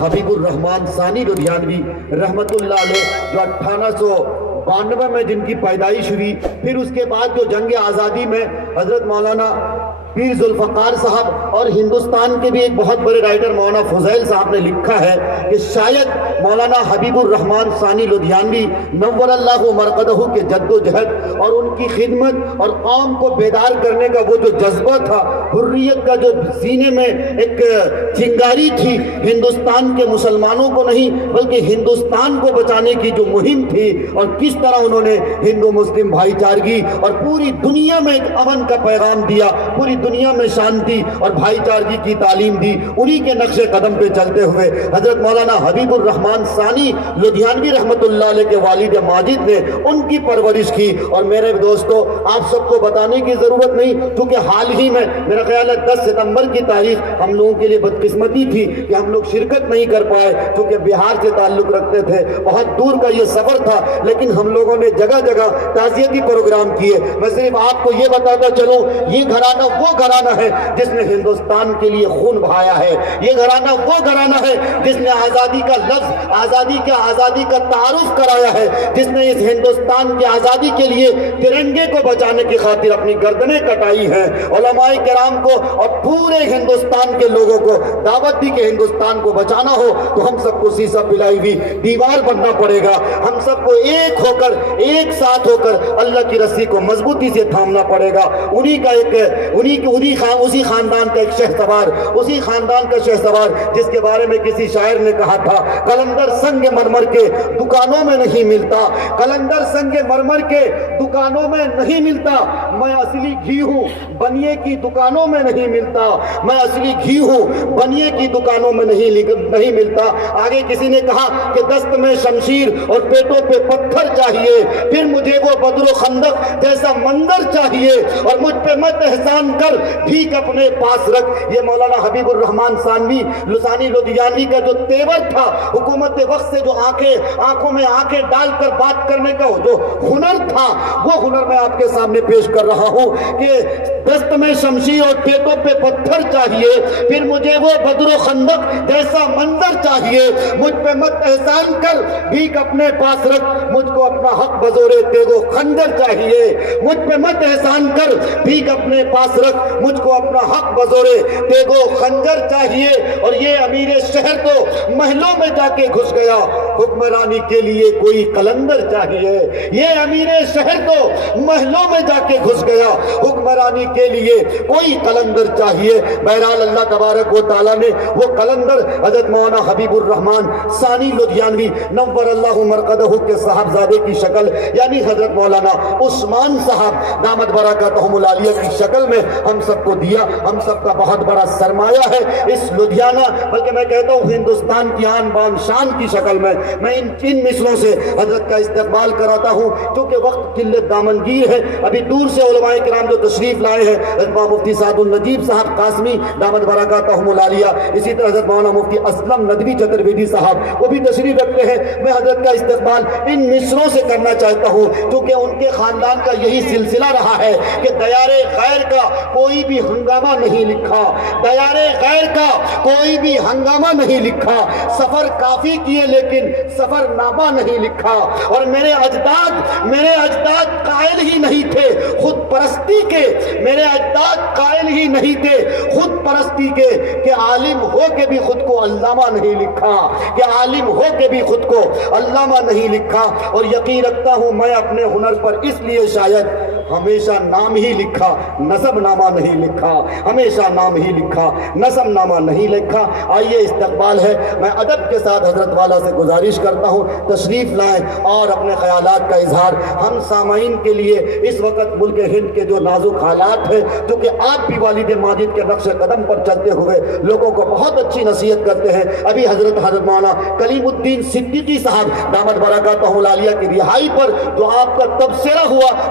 حبیب الرحمان ثانی لدھیانوی رحمت اللہ علیہ، جو 1892 میں جن کی پیدائش ہوئی، پھر اس کے بعد جو جنگ آزادی میں حضرت مولانا پیر ذوالفقار صاحب اور ہندوستان کے بھی ایک بہت بڑے رائٹر مولانا فضیل صاحب نے لکھا ہے کہ شاید مولانا حبیب الرحمان ثانی لدھیانوی نور اللہ مرقدہ کے جد و جہد اور ان کی خدمت اور قوم کو بیدار کرنے کا وہ جو جذبہ تھا، حریت کا جو سینے میں ایک چنگاری تھی، ہندوستان کے مسلمانوں کو نہیں بلکہ ہندوستان کو بچانے کی جو مہم تھی، اور کس طرح انہوں نے ہندو مسلم بھائی چارگی اور پوری دنیا میں ایک امن کا پیغام دیا، پوری دنیا میں شانتی اور بھائی چارگی کی تعلیم دی، انہی کے نقش قدم پہ چلتے ہوئے حضرت مولانا حبیب الرحمان ثانی لدھیانوی رحمت اللہ علیہ کے والد ماجد نے ان کی پرورش کی۔ اور میرے دوستو، آپ سب کو بتانے کی ضرورت نہیں، کیونکہ حال ہی میں میرا خیال ہے 10 ستمبر کی تاریخ ہم لوگوں کے لیے بدقسمتی تھی کہ ہم لوگ شرکت نہیں کر پائے، کیونکہ بہار سے تعلق رکھتے تھے، بہت دور کا یہ سفر تھا، لیکن ہم لوگوں نے جگہ جگہ تعزیتی پروگرام کیے۔ میں صرف آپ کو یہ بتاتا چلوں، یہ گھرانہ وہ گھرانہ ہے جس نے ہندوستان کے لیے خون بہایا ہے، یہ گھرانہ وہ گھرانہ ہے جس نے آزادی کا لفظ، آزادی کا تعارف کرایا ہے، جس نے اس ہندوستان کی آزادی کے لیے ترنگے کو بچانے کی خاطر اپنی گردنیں کٹائی ہیں۔ علماء کرام کو اور پورے ہندوستان کے لوگوں کو دعوت دی کہ ہندوستان کو بچانا ہو تو ہم سب کو سیسا پلائی ہوئی دیوار بننا پڑے گا، ہم سب کو ایک ہو کر، ایک ساتھ ہو کر اللہ کی رسی کو مضبوطی سے تھامنا پڑے گا۔ اسی خاندان کا ایک شہسوار، اسی خاندان کا شہسوار جس کے بارے میں کسی شاعر نے کہا تھا، قلندر سنگ مرمر کے دکانوں میں نہیں ملتا، قلندر سنگ مرمر کے دکانوں میں نہیں ملتا، میں اصلی گھی ہوں بنیے کی دکانوں میں نہیں ملتا، میں اصلی گھی ہوں بنیے کی دکانوں میں نہیں ملتا۔ آگے کسی نے کہا کہ دست میں شمشیر اور پیٹوں پہ پتھر چاہیے، پھر مجھے وہ بدر و خندق جیسا منظر چاہیے، اور مجھ پہ مت احسان کر بھیک اپنے پاس رکھ۔ یہ مولانا حبیب الرحمان ثانی لدھیانوی کا جو تیور تھا، حکومت وقت سے جو آنکھوں میں آنکھیں ڈال کر بات کرنے کا جو ہنر تھا، وہ ہنر میں آپ کے سامنے پیش کر رہا ہوں کہ دست میں شمشیر اور پیٹوں پہ پتھر چاہیے، پھر مجھے وہ بدر و خندق جیسا منظر چاہیے، مجھ پہ مت احسان کر بھیک اپنے پاس رکھ، مجھ کو اپنا حق بزورے تیغ و خنجر چاہیے، مجھ پہ مت احسان کر بھیک اپنے پاس رکھ، مجھ کو اپنا حق بزورے تیغ و خنجر چاہیے۔ اور یہ امیر شہر تو محلوں میں جا کے گھس گیا، حکمرانی کے لیے کوئی قلندر چاہیے، یہ امیر شہر تو محلوں میں جا کے گھس گیا، حکمرانی کے لیے کوئی قلندر چاہیے۔ بہرحال اللہ تبارک و تعالیٰ نے وہ قلندر حضرت مولانا حبیب الرحمان ثانی لدھیانوی نور اللہ مرقدہ کے صاحبزادے کی شکل، یعنی حضرت مولانا عثمان صاحب دامت برکاتہم العالیہ کی شکل میں ہم سب کو دیا۔ ہم سب کا بہت بڑا سرمایہ ہے اس لدھیانہ، بلکہ میں کہتا ہوں ہندوستان کی آن بان شان کی شکل میں ان مصروں سے حضرت کا استقبال کراتا ہوں، کیونکہ وقت قلت دامنگیر ہے۔ ابھی دور سے علماء کرام جو تشریف لائے ہیں، حضرت مفتی سعد النجیب صاحب قاسمی دامت برکاتہم العالیہ، اسی طرح حضرت مولانا مفتی اسلم ندوی چترویدی صاحب وہ بھی تشریف رکھتے ہیں۔ میں حضرت کا استقبال ان مصروں سے کرنا چاہتا ہوں، کیونکہ ان کے خاندان کا یہی سلسلہ رہا ہے کہ دیار غیر کا کوئی بھی ہنگامہ نہیں لکھا، دیار غیر کا کوئی بھی ہنگامہ نہیں لکھا، سفر کافی کیے لیکن سفر نامہ نہیں لکھا۔ اور میرے اجداد قائل ہی نہیں تھے خود پرستی کے، میرے اجداد قائل ہی نہیں تھے خود پرستی کے، کہ عالم ہو کے بھی خود کو علامہ نہیں لکھا، کہ عالم ہو کے بھی خود کو علامہ نہیں لکھا۔ اور یقین رکھتا ہوں میں اپنے ہنر پر اس لیے شاید ہمیشہ نام ہی لکھا، نسب نامہ نہیں لکھا، ہمیشہ نام ہی لکھا، نسب نامہ نہیں لکھا۔ آئیے استقبال ہے، میں ادب کے ساتھ حضرت والا سے گزارش کرتا ہوں تشریف لائیں اور اپنے خیالات کا اظہار ہم سامعین کے لیے اس وقت ملک ہند کے جو نازک حالات ہیں، جو کہ آپ بھی والد ماجد کے نقش قدم پر چلتے ہوئے لوگوں کو بہت اچھی نصیحت کرتے ہیں۔ ابھی حضرت مولانا کلیم الدین صدیقی صاحب دامت برکاتہم العالیہ کی رہائی پر جو آپ کا تبصرہ ہوا،